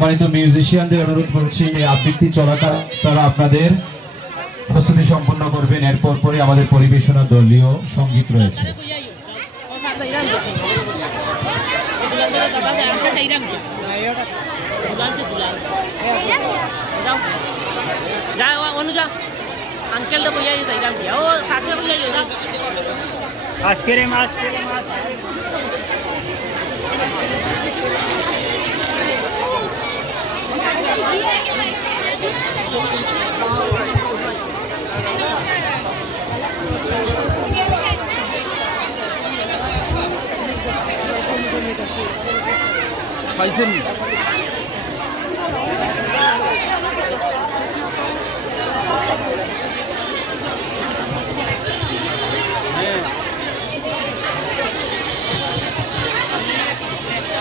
সম্মানিত মিউজিশিয়ানদের অনুরোধ করছি এই আবৃত্তি চলাকাল তারা আপনাদের প্রস্তুতি সম্পন্ন করবেন। এরপর পরে আমাদের পরিবেশনা দলীয় সঙ্গীত রয়েছে। পাইছেন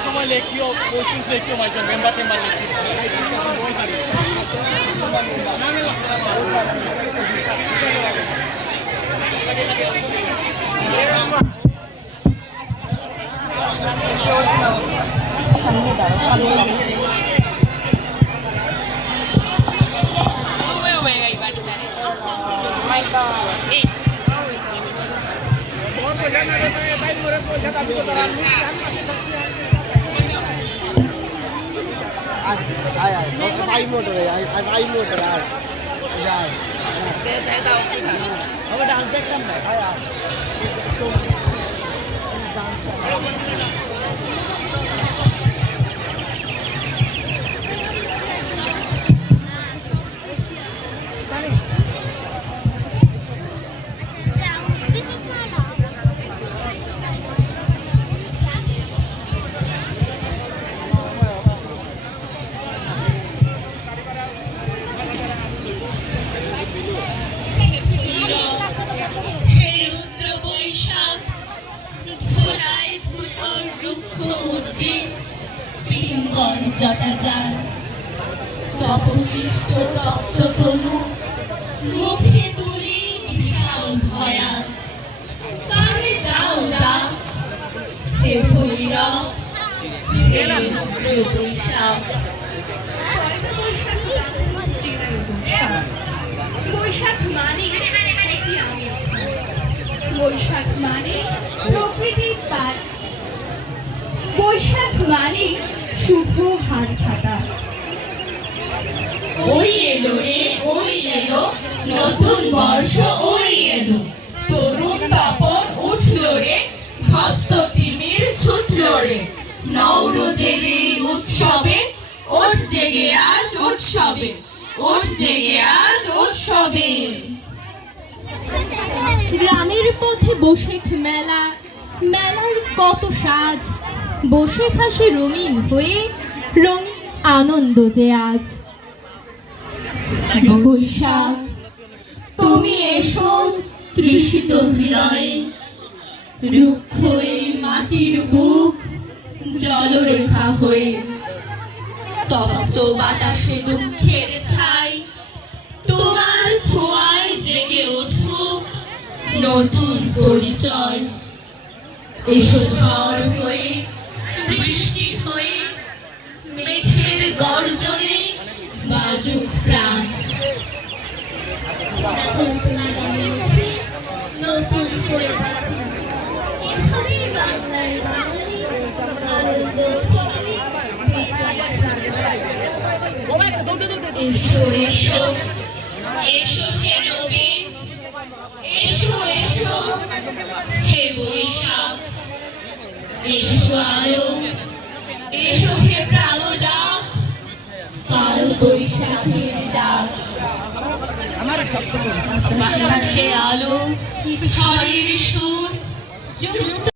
সময় লেখিও পোস্টিংস লেখিও মাইজন মেম্বার টেম্বার লেখি সামনে দাঁড়ো, সামনে জটাজাল তপকৃষ্ট তপ্ত তনু মুখে তুলি বিশাল ভয়াল কানে দাও ডাক হে ভৈরব হে রুদ্র বৈশাখ বৈশাখ বৈশাখ মানে আমি বৈশাখ মানে প্রকৃতির পাঠ বৈশাখ মানে শুভ হাত খাতা ওই এলো রে ওই এলো নতুন বর্ষ ওই এলো তরুণ তপন উঠলো রে হস্ত তিমির ছুটলো রে নৌরোজের এই উৎসবে ওঠ জেগে আজ উৎসবে ওঠ জেগে আজ উৎসবে গ্রামের পথে বসেখ মেলা মেলার কত সাজ বসে খাসে রঙিন হয়ে রঙিন আনন্দ যে আজ বৈশাখ তুমি এসো তৃষিত হৃদয়ে রুক্ষ এই মাটির বুক জলরেখা হয়ে তপ্ত বাতাসে দুঃখের ছাই তোমার ছোঁয়ায় জেগে উঠুক নতুন পরিচয় এসো ঝড় হয়ে বৃষ্টি হয়ে মেঘের গর্জনে বাজুক প্রাণ নতুন করে বাঁচি এভাবেই বাংলার বাঙালি আনন্দ ছবি এসো এসো এসো হে নবীন এসো এসো হে বৈশাখ এসো আলো এসো হে প্রাণ ডাক কাল বৈশাখের ডাক বাতাসে আলো ঝড়ের সুর